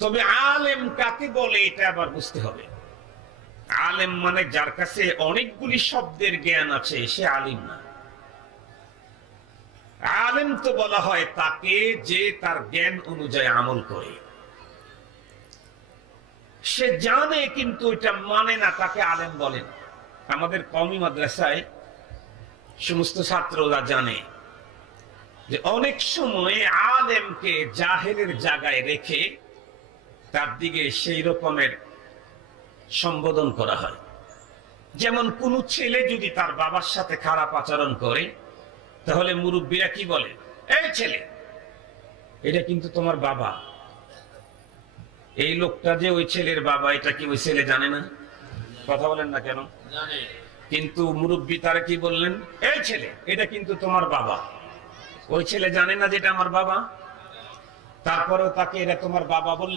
তবে আলেম কাকে বলে এটা আবার বুঝতে হবে। আলেম মানে যার কাছে অনেকগুলি শব্দের জ্ঞান আছে, সে আলিম না। আলেম তো বলা হয় তাকে যে তার জ্ঞান অনুযায়ী আমল করে। সে জানে কিন্তু এটা মানে না, তাকে আলেম বলে না। আমাদের কওমি মাদ্রাসায় সমস্ত ছাত্ররা জানে যে অনেক সময় আলেমকে জাহেলের জায়গায় রেখে তার দিকে সেই রকমের সম্বোধন করা হয়। যেমন কোন ছেলে যদি তার বাবার সাথে খারাপ আচরণ করে, তাহলে মুরব্বীরা কি বলে, এই ছেলে, এটা কিন্তু তোমার বাবা। এই লোকটা যে ওই ছেলের বাবা, এটা কি ওই ছেলে জানে না? কথা বলেন না কেন? জানে। কিন্তু মুরব্বী তারা কি বললেন, এই ছেলে, এটা কিন্তু তোমার বাবা। ওই ছেলে জানে না যেটা আমার বাবা, তারপরেও তাকে এটা তোমার বাবা বললেন।